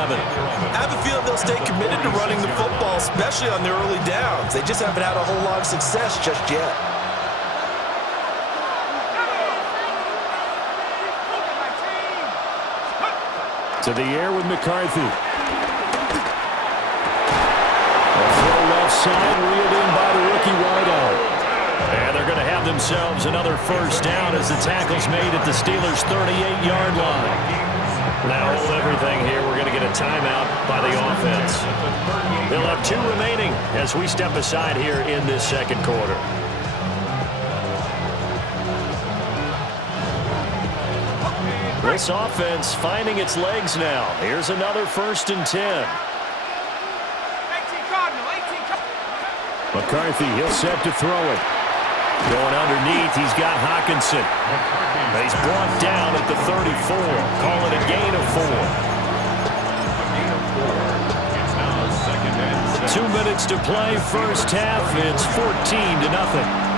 11. I have a feeling they'll stay committed to running the football, especially on their early downs. They just haven't had a whole lot of success just yet. To the air with McCarthy. A throw left side, reeled in by the rookie wideout. And they're going to have themselves another first down as the tackle's made at the Steelers' 38-yard line. Now hold everything here. We're going to get a timeout by the offense. They'll have 2 remaining as we step aside here in this second quarter. This offense finding its legs now. Here's another 1st and 10. McCarthy, he'll set to throw it. Going underneath, he's got Hockenson. He's brought down at the 34. Call it a gain of 4. 2 minutes to play, first half. It's 14-0.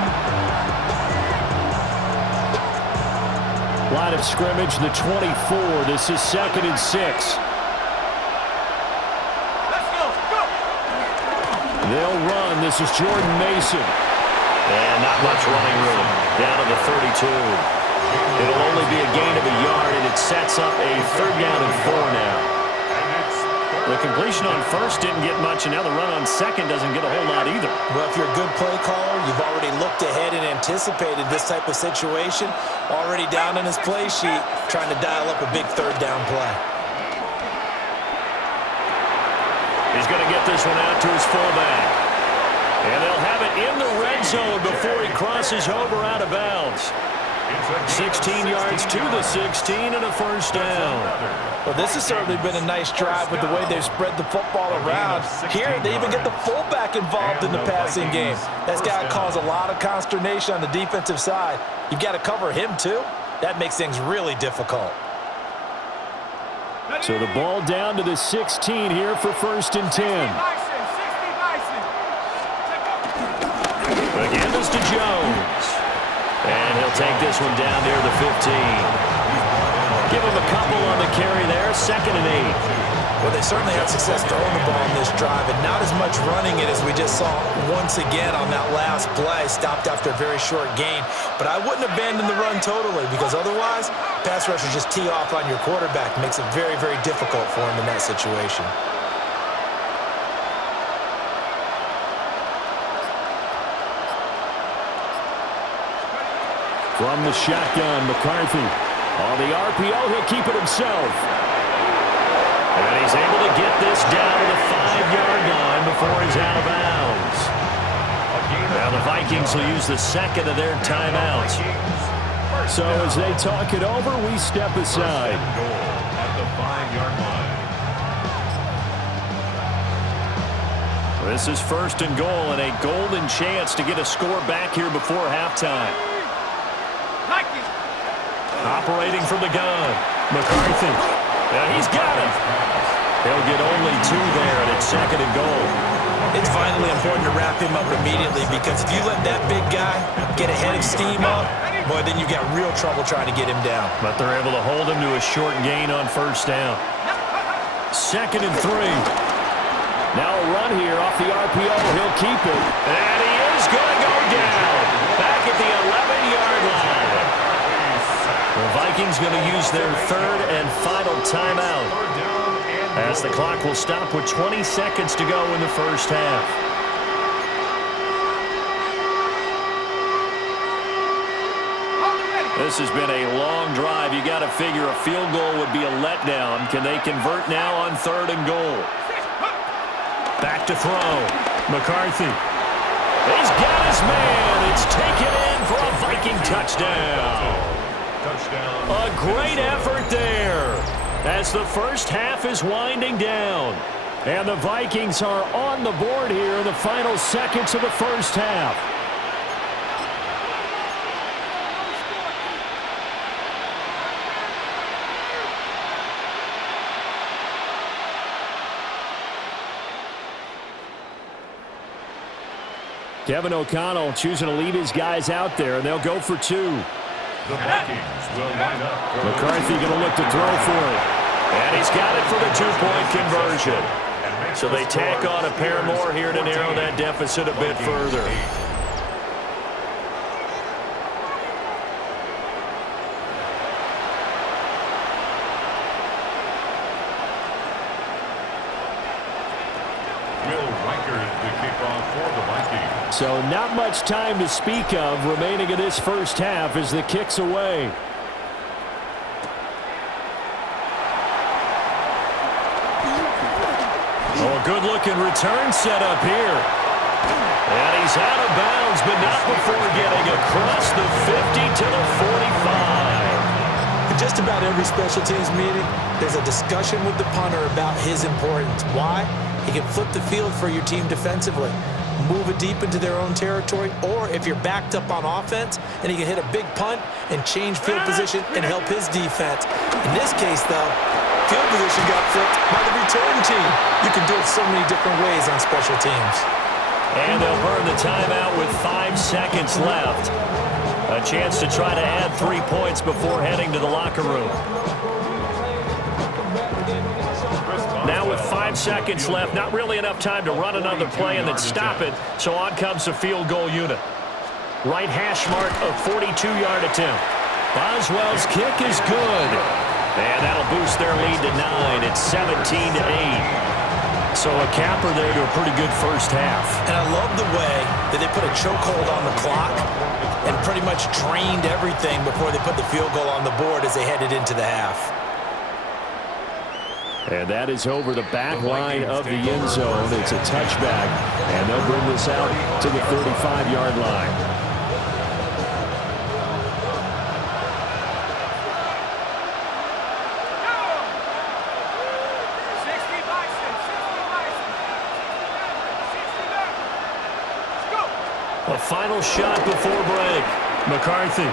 Line of scrimmage, the 24. This is 2nd and 6. Let's go. They'll run. This is Jordan Mason. And not much running room. Down to the 32. It'll only be a gain of a yard, and it sets up a 3rd down and 4 now. The completion on 1st didn't get much, and now the run on 2nd doesn't get a whole lot either. Well, if you're a good play caller, you've already looked ahead and anticipated this type of situation. Already down on his play sheet, trying to dial up a big 3rd down play. He's going to get this one out to his fullback. And they'll have it in the red zone before he crosses over out of bounds. 16 yards to the 16 and a first down. Well, this has certainly been a nice drive with the way they've spread the football around. Here, they even get the fullback involved in the passing game. That's got to cause a lot of consternation on the defensive side. You've got to cover him, too. That makes things really difficult. So the ball down to the 16 here for 1st and 10. Again, this to Jones. And he'll take this one down near the 15. Give him a couple on the carry there, 2nd and 8. Well, they certainly had success throwing the ball in this drive, and not as much running it as we just saw once again on that last play. Stopped after a very short gain. But I wouldn't abandon the run totally, because otherwise, pass rushers just tee off on your quarterback. Makes it very, very difficult for him in that situation. From the shotgun, McCarthy. On the RPO, he'll keep it himself. And he's able to get this down to the 5-yard line before he's out of bounds. Now the Vikings will use the 2nd of their timeouts. So as they talk it over, we step aside. At the 5-yard line. This is 1st and goal and a golden chance to get a score back here before halftime. Operating from the gun, McCarthy. Yeah, he's got him. He'll get only 2 there, and it's 2nd and goal. It's vitally important to wrap him up immediately, because if you let that big guy get a head of steam up, boy, then you've got real trouble trying to get him down. But they're able to hold him to a short gain on 1st down. 2nd and 3. Now a run here off the RPO. He'll keep it. And he is going to go down. Back at the 11-yard line. The Vikings going to use their 3rd and final timeout, as the clock will stop with 20 seconds to go in the first half. This has been a long drive. You got to figure a field goal would be a letdown. Can they convert now on 3rd and goal? Back to throw. McCarthy. He's got his man. It's taken in for a Viking touchdown. A great effort there as the first half is winding down. And the Vikings are on the board here in the final seconds of the first half. Kevin O'Connell choosing to leave his guys out there, and they'll go for 2. The Vikings will line up. McCarthy going to look to throw for it. And he's got it for the two-point conversion. So they tack on a pair more here to narrow that deficit a bit further. So not much time to speak of remaining in this first half as the kick's away. Oh, a good-looking return set up here. And he's out of bounds, but not before getting across the 50 to the 45. In just about every special teams meeting, there's a discussion with the punter about his importance. Why? He can flip the field for your team defensively, move it deep into their own territory, or if you're backed up on offense, and he can hit a big punt and change field position and help his defense. In this case, though, field position got flipped by the return team. You can do it so many different ways on special teams. And they'll burn the timeout with 5 seconds left. A chance to try to add 3 points before heading to the locker room. Now with 5 seconds left, not really enough time to run another play and then stop it. So on comes the field goal unit. Right hash mark of 42-yard attempt. Boswell's kick is good. And that'll boost their lead to 9. It's 17-8. So a capper there to a pretty good first half. And I love the way that they put a chokehold on the clock and pretty much drained everything before they put the field goal on the board as they headed into the half. And that is over the back line of the end zone. It's a touchback, and they'll bring this out to the 35-yard line. A final shot before break. McCarthy.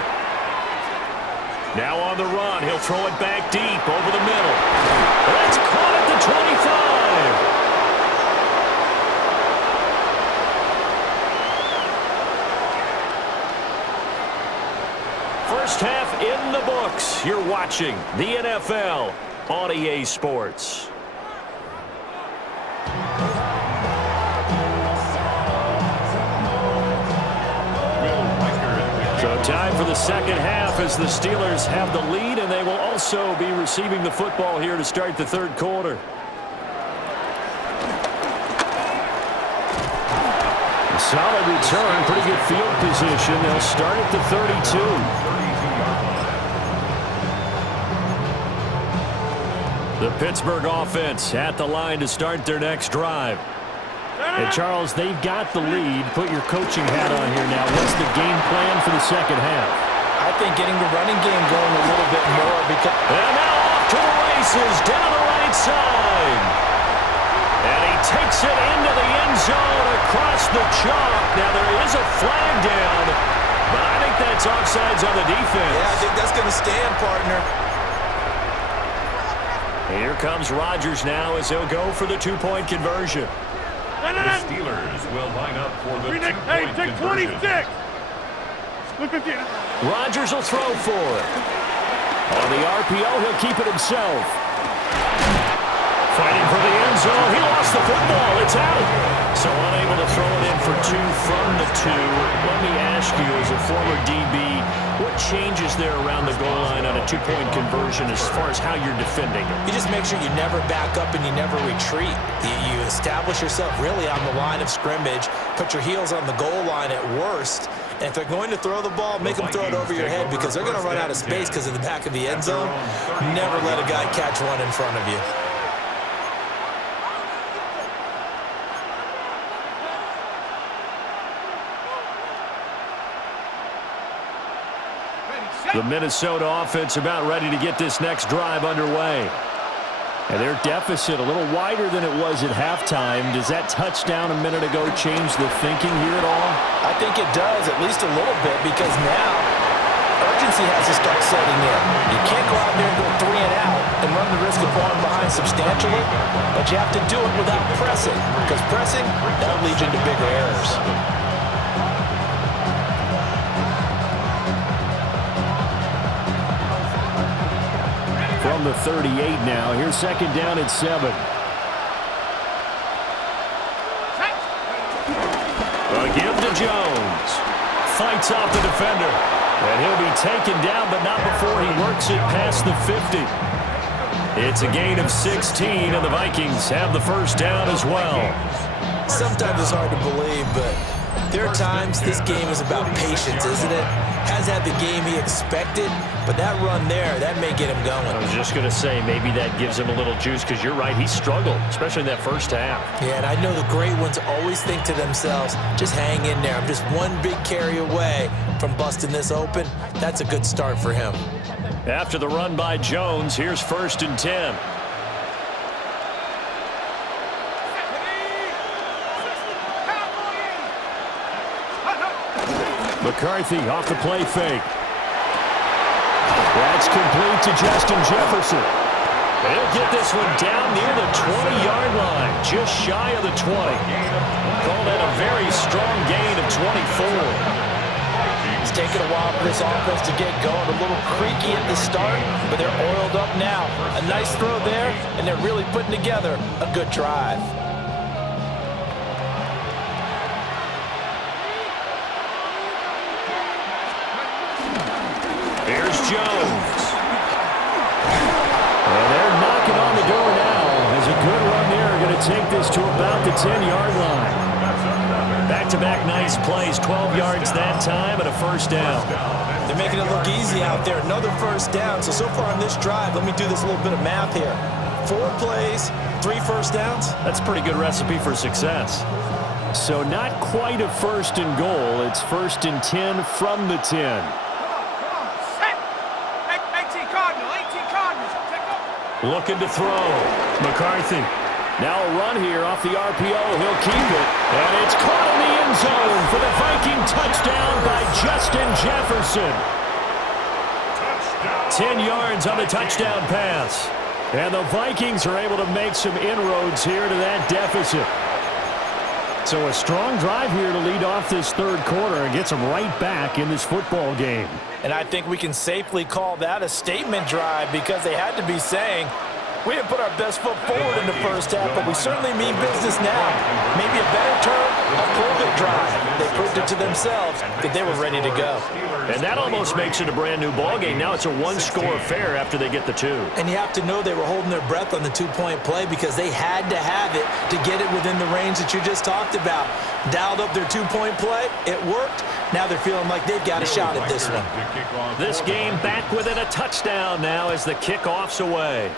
Now on the run. He'll throw it back deep over the middle. That's caught at the 25. First half in the books. You're watching the NFL on EA Sports. Time for the second half as the Steelers have the lead, and they will also be receiving the football here to start the third quarter. A solid return, pretty good field position. They'll start at the 32. The Pittsburgh offense at the line to start their next drive. And, Charles, they've got the lead. Put your coaching hat on here now. What's the game plan for the second half? I think getting the running game going a little bit more. And now off to the races down the right side. And he takes it into the end zone across the chalk. Now there is a flag down, but I think that's offsides on the defense. Yeah, I think that's going to stand, partner. Here comes Rodgers now as he'll go for the two-point conversion. The Steelers will line up for the two-point conversion. 26. Rodgers will throw for it. On the RPO, he'll keep it himself. Fighting for the end zone. He lost the football. It's out. So unable to throw it in for 2 from the 2. Let me ask you, as a former DB, what changes there around the goal line on a two-point conversion as far as how you're defending it? You just make sure you never back up and you never retreat. You establish yourself really on the line of scrimmage, put your heels on the goal line at worst, and if they're going to throw the ball, make them throw it over your head because they're going to run out of space because of the back of the end zone. Never let a guy catch one in front of you. The Minnesota offense about ready to get this next drive underway. And their deficit a little wider than it was at halftime. Does that touchdown a minute ago change the thinking here at all? I think it does, at least a little bit, because now urgency has to start setting in. You can't go out there and go 3 and out and run the risk of falling behind substantially, but you have to do it without pressing, because pressing, that'll lead you into bigger errors. From from the 38 now. Here's second down and 7. A give to Jones. Fights off the defender. And he'll be taken down, but not before he works it past the 50. It's a gain of 16, and the Vikings have the first down as well. Sometimes it's hard to believe, but there are times this game is about patience, isn't it? Has had the game he expected, but that run there, that may get him going. I was just going to say, maybe that gives him a little juice, because you're right, he struggled, especially in that first half. Yeah, and I know the great ones always think to themselves, just hang in there. I'm just one big carry away from busting this open. That's a good start for him. After the run by Jones, here's first and 10. McCarthy off the play fake. That's complete to Justin Jefferson. He'll get this one down near the 20-yard line, just shy of the 20. Call that a very strong gain of 24. It's taken a while for this offense to get going. A little creaky at the start, but they're oiled up now. A nice throw there, and they're really putting together a good drive. Here's Jones. And they're knocking on the door now. As a good run there, going to take this to about the 10-yard line. Back-to-back nice plays, 12 yards that time, and a first down. They're making it look easy out there. Another first down. So far on this drive, let me do this little bit of math here. 4 plays, 3 first downs. That's a pretty good recipe for success. So not quite a first and goal. It's first and 10 from the 10. Looking to throw. McCarthy. Now a run here off the RPO. He'll keep it. And it's caught in the end zone for the Viking touchdown by Justin Jefferson. 10 yards on the touchdown pass. And the Vikings are able to make some inroads here to that deficit. So a strong drive here to lead off this third quarter and gets them right back in this football game. And I think we can safely call that a statement drive because they had to be saying, we didn't put our best foot forward in the first half, but we certainly mean business now. Maybe a better term, a prove-it drive. They proved it to themselves that they were ready to go. And that almost makes it a brand-new ballgame. Now it's a one-score affair after they get the 2. And you have to know they were holding their breath on the 2-point play because they had to have it to get it within the range that you just talked about. Dialed up their 2-point play. It worked. Now they're feeling like they've got a shot at this one. This game back within a touchdown now as the kickoff's away.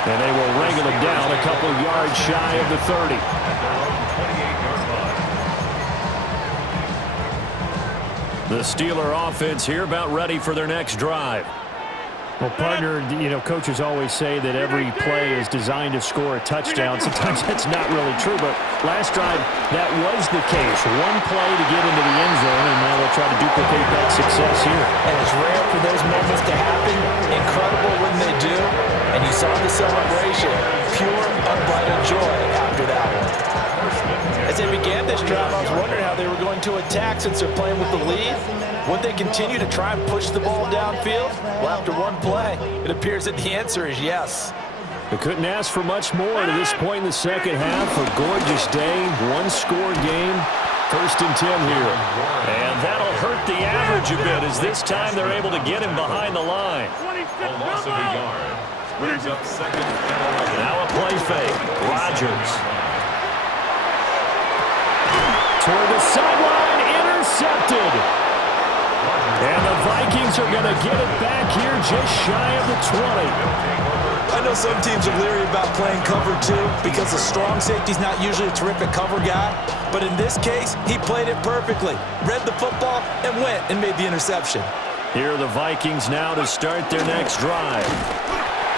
And they will wrangle him down a couple of yards shy of the 30. The Steeler offense here about ready for their next drive. Well, partner, coaches always say that every play is designed to score a touchdown. Sometimes that's not really true, but last drive, that was the case. One play to get into the end zone, and now they'll try to duplicate that success here. And it's rare for those moments to happen. Incredible when they do. And you saw the celebration. Pure, unbridled joy after that one. As they began this drive, I was wondering how they were going to attack since they're playing with the lead. Would they continue to try and push the ball downfield? Well, after one play, it appears that the answer is yes. They couldn't ask for much more to this point in the second half. A gorgeous day, one-score game, first and 10 here. And that'll hurt the average a bit as this time they're able to get him behind the line. A loss of a yard. Brings up second. Now a play fake. Rodgers. Toward the sideline, intercepted. And the Vikings are going to get it back here just shy of the 20. I know some teams are leery about playing cover 2 because the strong safety's not usually a terrific cover guy. But in this case, he played it perfectly. Read the football and went and made the interception. Here are the Vikings now to start their next drive.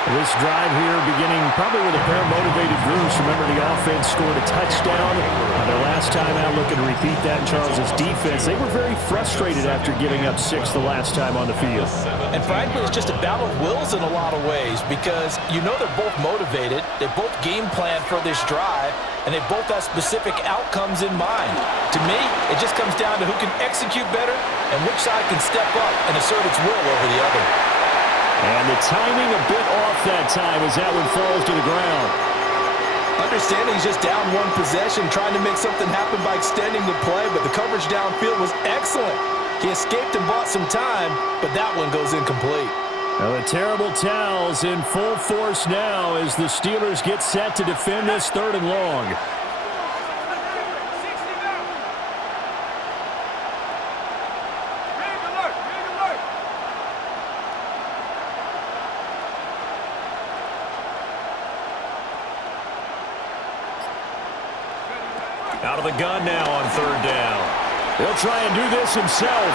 This drive here beginning probably with a pair of motivated groups. Remember, the offense scored a touchdown their last time out. Looking to repeat that in Charles's defense. They were very frustrated after giving up 6 the last time on the field. And frankly, it's just a battle of wills in a lot of ways because you know they're both motivated. They both game plan for this drive, and they both have specific outcomes in mind. To me, it just comes down to who can execute better and which side can step up and assert its will over the other. And the timing a bit off that time as that one falls to the ground. Understanding he's just down one possession, trying to make something happen by extending the play, but the coverage downfield was excellent. He escaped and bought some time, but that one goes incomplete. Now the terrible towels in full force now as the Steelers get set to defend this 3rd and long. Out of the gun now on 3rd down. He'll try and do this himself.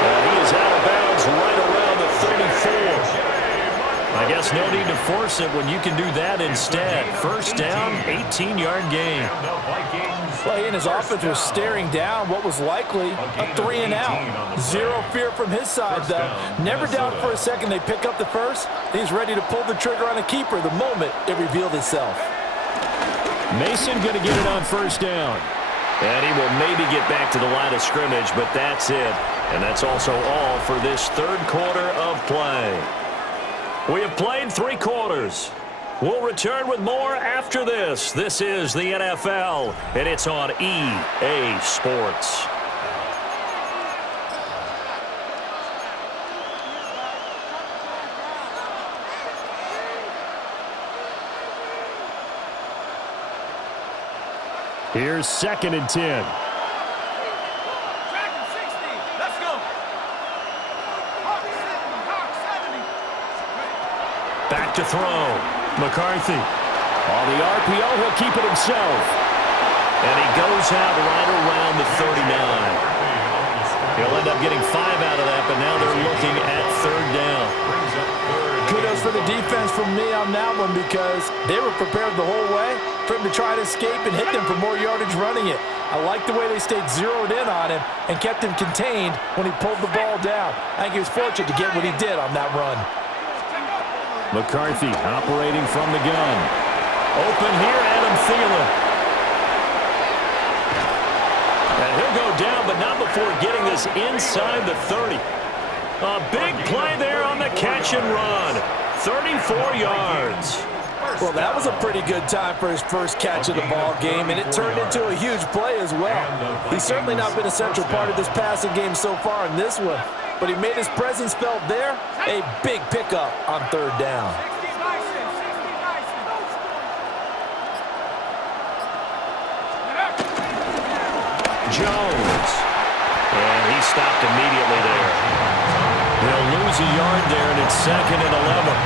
And he is out of bounds right around the 34. I guess no need to force it when you can do that instead. 1st down, 18-yard gain. Well, he and his offense was staring down what was likely a 3-and-out. Zero fear from his side, though. Never doubt for a second they pick up the first. He's ready to pull the trigger on a keeper the moment it revealed itself. Mason going to get it on 1st down. And he will maybe get back to the line of scrimmage, but that's it. And that's also all for this 3rd quarter of play. We have played 3 quarters. We'll return with more after this. This is the NFL, and it's on EA Sports. Here's 2nd and 10. Let's go. Back to throw. McCarthy. On the RPO, he'll keep it himself. And he goes out right around the 39. He'll end up getting 5 out of that, but now they're looking at 3rd down. Kudos for the defense from me on that one because they were prepared the whole way for him to try to escape and hit them for more yardage running it. I like the way they stayed zeroed in on him and kept him contained when he pulled the ball down. I think he was fortunate to get what he did on that run. McCarthy operating from the gun. Open here, Adam Thielen. And he'll go down, but not before getting this inside the 30. A big play there on the catch and run. 34 yards. Well, that was a pretty good time for his first catch of the ball game, and it turned into a huge play as well. He's certainly not been a central part of this passing game so far in this one, but he made his presence felt there. A big pickup on 3rd down. Jones. And he stopped immediately there. They'll lose a yard there, and it's 2nd and 11.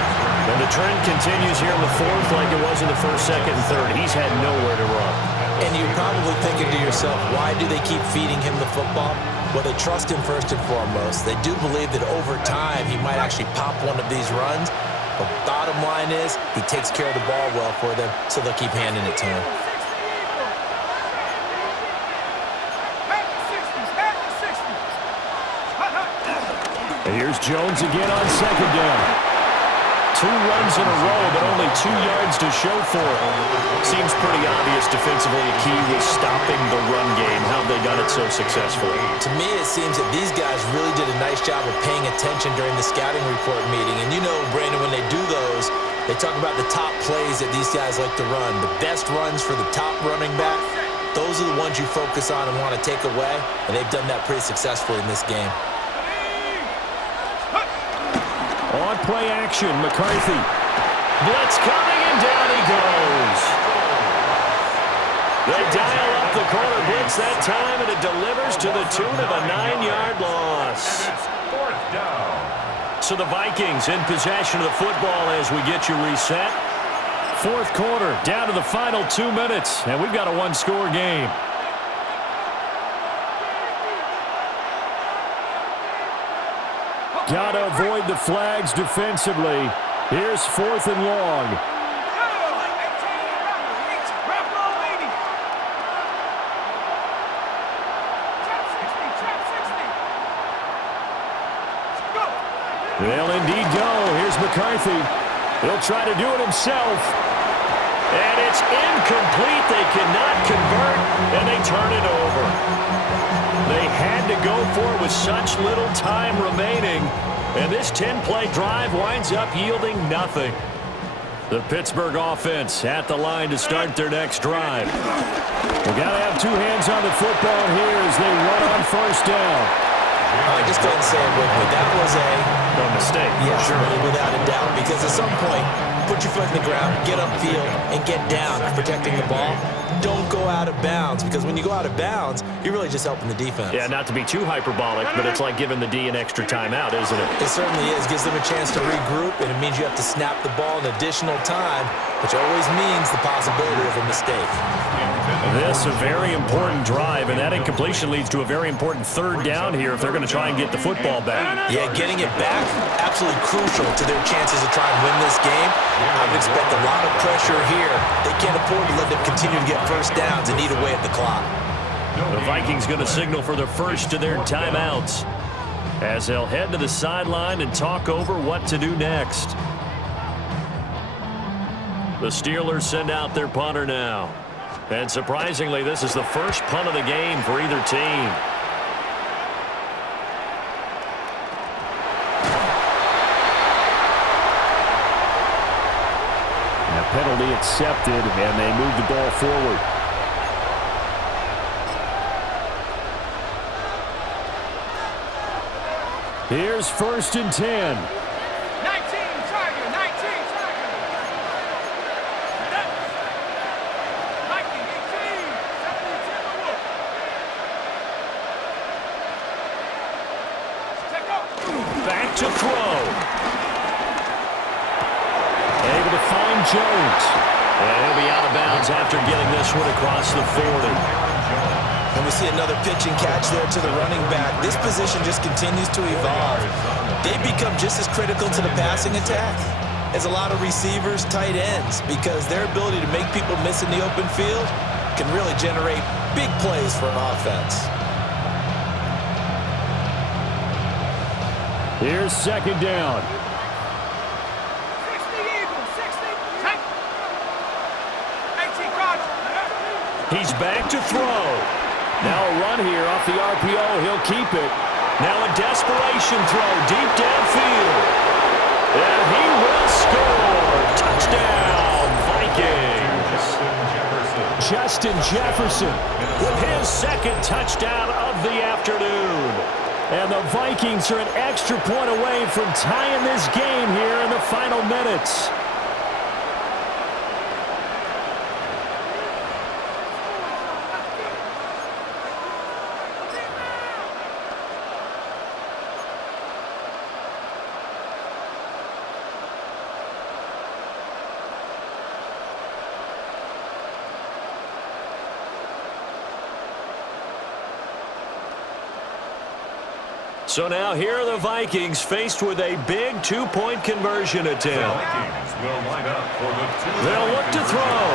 And the trend continues here in the 4th like it was in the 1st, 2nd, and 3rd. He's had nowhere to run. And you're probably thinking to yourself, why do they keep feeding him the football? Well, they trust him first and foremost. They do believe that over time he might actually pop one of these runs. But bottom line is he takes care of the ball well for them, so they'll keep handing it to him. And here's Jones again on 2nd down. 2 runs in a row, but only 2 yards to show for it. Seems pretty obvious defensively a key was stopping the run game. How they done it so successfully. To me, it seems that these guys really did a nice job of paying attention during the scouting report meeting. And you know, Brandon, when they do those, they talk about the top plays that these guys like to run. The best runs for the top running back, those are the ones you focus on and want to take away. And they've done that pretty successfully in this game. On play action, McCarthy. Blitz coming, and down he goes. They dial up the corner blitz that time, and it delivers to the tune of a 9-yard loss. 4th down. So the Vikings in possession of the football as we get you reset. 4th quarter, down to the final 2 minutes, and we've got a 1-score game. Gotta avoid the flags defensively. Here's 4th and long. They'll indeed go. Here's McCarthy. He'll try to do it himself. And it's incomplete. They cannot convert, and they turn it over. They had to go for it with such little time remaining, and this 10-play drive winds up yielding nothing. The Pittsburgh offense at the line to start their next drive. We've got to have two hands on the football here as they run on 1st down. Just go ahead and say it with me. That was a mistake. Yeah, sure, without a doubt. Because at some point, put your foot in the ground, get upfield, and get down protecting the ball. Don't go out of bounds, because when you go out of bounds, you're really just helping the defense. Yeah, not to be too hyperbolic, but it's like giving the D an extra timeout, isn't it? It certainly is. Gives them a chance to regroup, and it means you have to snap the ball an additional time, which always means the possibility of a mistake. This a very important drive, and that incompletion leads to a very important 3rd down here if they're going to try and get the football back. Yeah, getting it back, absolutely crucial to their chances to try and win this game. I would expect a lot of pressure here. They can't afford to let them continue to get 1st downs and eat away at the clock. The Vikings going to signal for the first of their timeouts as they'll head to the sideline and talk over what to do next. The Steelers send out their punter now. And surprisingly, this is the first punt of the game for either team. And a penalty accepted, and they move the ball forward. Here's 1st and 10. To throw. Able to find Jones. And he'll be out of bounds after getting this one across the 40. And we see another pitch and catch there to the running back. This position just continues to evolve. They become just as critical to the passing attack as a lot of receivers, tight ends, because their ability to make people miss in the open field can really generate big plays for an offense. Here's 2nd down. 60 Eagles, 60. 18 Cardinals. He's back to throw. Now a run here off the RPO. He'll keep it. Now a desperation throw deep downfield. And he will score. Touchdown, Vikings. Justin Jefferson with his 2nd touchdown of the afternoon. And the Vikings are an extra point away from tying this game here in the final minutes. So now here are the Vikings faced with a big 2-point conversion attempt. They'll look to throw.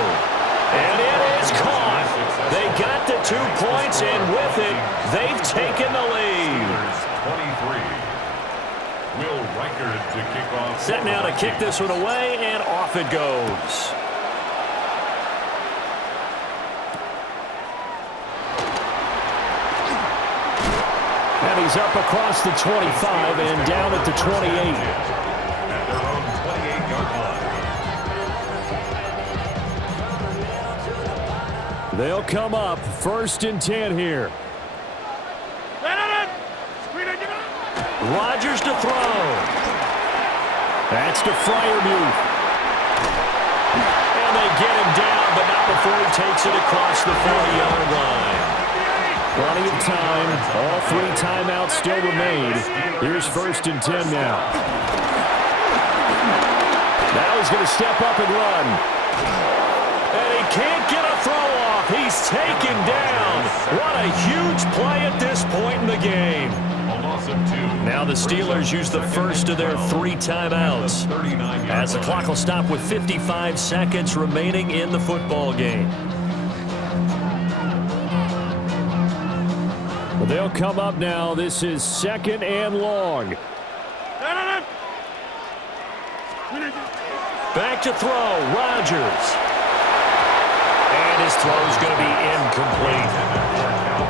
And it is caught. They got the 2 points, and with it, they've taken the lead. Set now to kick this one away, and off it goes. And he's up across the 25 and down at the 28. At their own 28-yard line. They'll come up 1st and 10 here. Rodgers to throw. That's to Freiermuth. And they get him down, but not before he takes it across the 40-yard line. Plenty of time. All 3 timeouts still remain. Here's 1st and 10 now. Now he's going to step up and run. And he can't get a throw off. He's taken down. What a huge play at this point in the game. A loss of 2. Now the Steelers use the first of their 3 timeouts, as the clock will stop with 55 seconds remaining in the football game. Well, they'll come up now. This is 2nd and long. Back to throw, Rodgers. And his throw is going to be incomplete.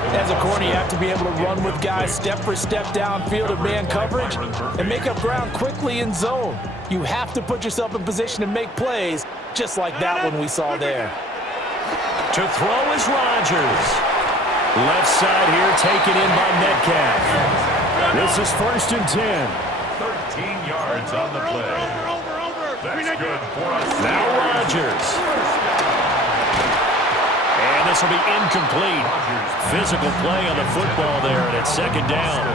As a corner, you have to be able to run with guys step for step downfield in man coverage and make up ground quickly in zone. You have to put yourself in position to make plays, just like that one we saw there. To throw is Rodgers. Left side here taken in by Metcalf. This is 1st and 10. 13 yards on the play. That's good for us. Now Rodgers. And this will be incomplete. Physical play on the football there, and it's 2nd down.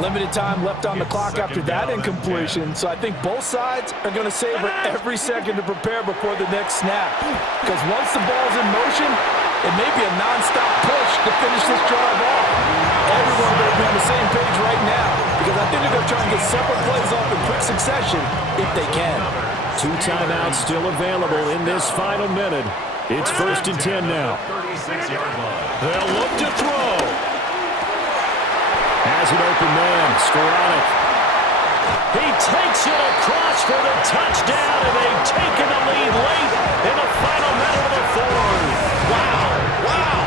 Limited time left on the clock after that incompletion, so I think both sides are going to savor every second to prepare before the next snap. Because once the ball's in motion, it may be a non-stop push to finish this drive off. Everyone better be on the same page right now, because I think they're going to try and get separate plays off in quick succession if they can. 2 timeouts still available in this final minute. It's 1st and 10 now. 36-yard line. They'll look to throw. Has an open man, Skoranek. He takes it across for the touchdown, and they've taken the lead late in the final minute of the 4th. Wow, wow.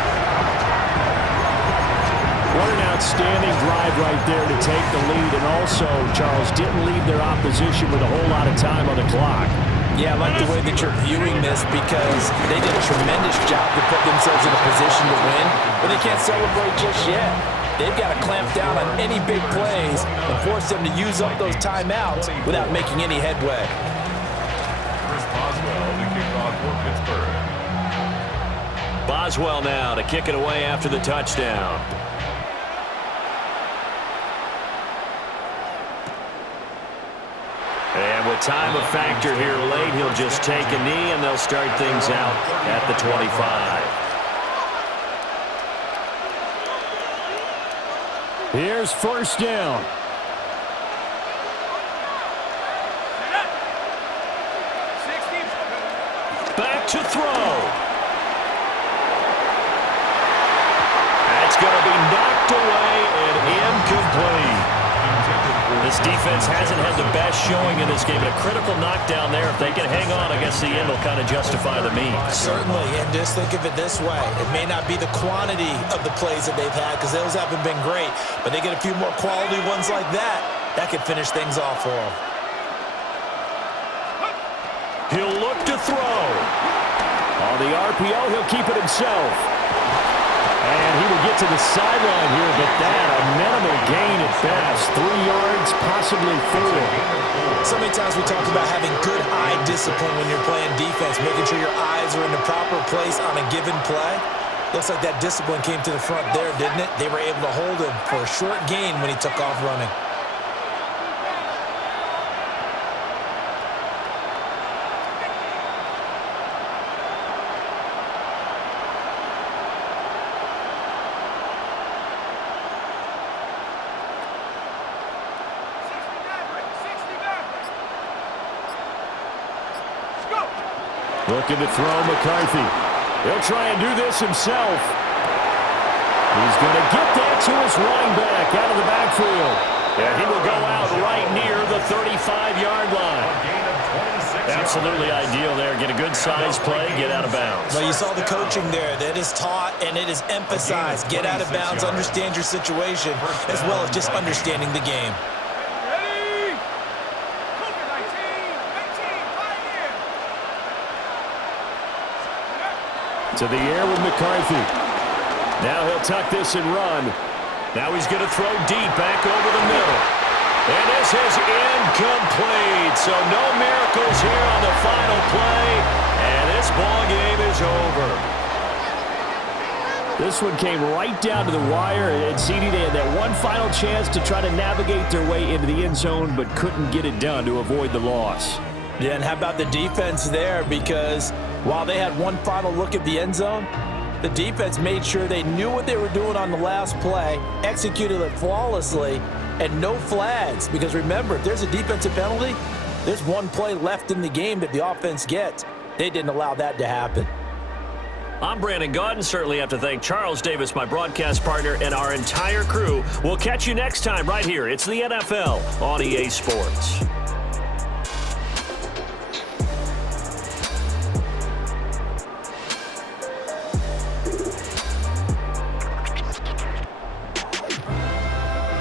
What an outstanding drive right there to take the lead, and also, Charles, didn't leave their opposition with a whole lot of time on the clock. Yeah, I like the way that you're viewing this, because they did a tremendous job to put themselves in a position to win, but they can't celebrate just yet. They've got to clamp down on any big plays and force them to use up those timeouts without making any headway. Chris Boswell to kick off for Pittsburgh. Boswell now to kick it away after the touchdown. And with time a factor here late, he'll just take a knee, and they'll start things out at the 25. Here's 1st down. Back to throw. That's going to be knocked away and incomplete. This defense hasn't had the best showing in this game. A critical knockdown there. If they can hang on, I guess the end will kind of justify the means. Certainly, and just think of it this way. It may not be the quantity of the plays that they've had, because those haven't been great, but they get a few more quality ones like that. That could finish things off for them. He'll look to throw. On the RPO, he'll keep it himself. And he will get to the sideline here, but that a minimal gain at best. 3 yards, possibly 4. So many times we talk about having good eye discipline when you're playing defense, making sure your eyes are in the proper place on a given play. Looks like that discipline came to the front there, didn't it? They were able to hold him for a short gain when he took off running. Looking to throw McCarthy. He'll try and do this himself. He's going to get that to his running back out of the backfield. And he will go out right near the 35-yard line. Absolutely ideal there. Get a good size play, get out of bounds. Well, you saw the coaching there. That is taught and it is emphasized. Get out of bounds, understand your situation, as well as just understanding the game. To the air with McCarthy. Now he'll tuck this and run. Now he's going to throw deep back over the middle. And this is incomplete. So no miracles here on the final play. And this ball game is over. This one came right down to the wire. And CD, they had that one final chance to try to navigate their way into the end zone, but couldn't get it done to avoid the loss. Yeah, and how about the defense there? Because while they had one final look at the end zone, The defense made sure they knew what they were doing on the last play, executed it flawlessly, and no flags. Because remember, if there's a defensive penalty, there's one play left in the game that the offense gets. They didn't allow that to happen. I'm Brandon Gaudin. Certainly have to thank Charles Davis, my broadcast partner, and our entire crew. We'll catch you next time right here. It's the NFL on EA Sports.